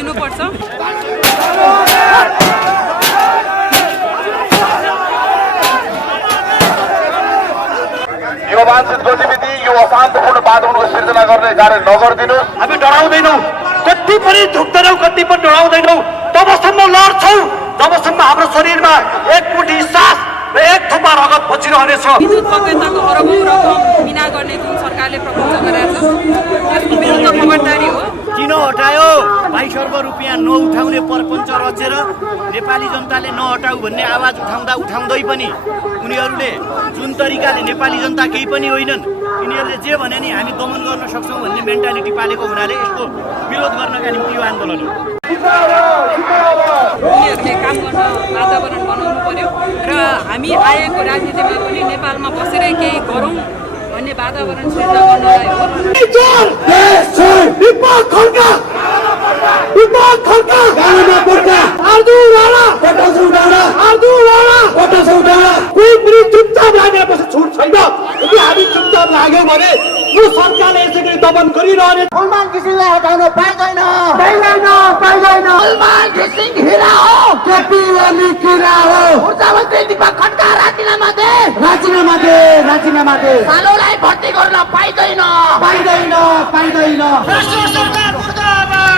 दिनुपर्छ। यो वाञ्छित गतिविधि यो अशान्तपूर्ण वातावरणको सिर्जना गर्ने कार्य नगरिदिनुहोस्। हामी डराउँदैनौँ, कति पनि झुक्दैनौँ, कति पनि डराउँदैनौँ। तबसम्म लड्छौँ जबसम्म हाम्रो शरीरमा एक मुठी सास र एक थोपा रगत बचिरहनेछ। विद्युत वक्रताको अरबौं रकम बिना गर्ने जुन सरकारले प्रपोज गरेको छ त्यसको विरुद्ध खबरदारी हो। किन हटायो? 22 अर्ब रुपियाँ नउठाउने परपञ्च रचेर नेपाली जनताले नहटाऊ भन्ने आवाज उठाउँदै पनि उनीहरूले जुन तरिकाले नेपाली जनता केही पनि होइनन्, यिनीहरूले जे भने नि हामी दमन गर्न सक्छौँ भन्ने मेन्टालिटी पालेको हुनाले यसको विरोध गर्नका निम्ति यो आन्दोलन हो। उनीहरूले काम गर्न वातावरण बनाउनु पर्यो र हामी आएको राजनीतिमा पनि नेपालमा बसेरै केही गरौँ भन्ने वातावरण सृजना गर्नलाई हो। हामी चुपचाप लाग्यौँ भने यो सरकारले यसरी दमन गरिरहने। सलमान घिसिङलाई हटाउन पाइँदैन, सलमान घिसिङ हिरा हो, केपी ओली किरा हो। ऊर्जा मन्त्री दीपक खड्का राजीनामा दे, सालोलाई भर्ती गर्न पाइँदैन। राष्ट्रिय सरकार मुर्दाबाद।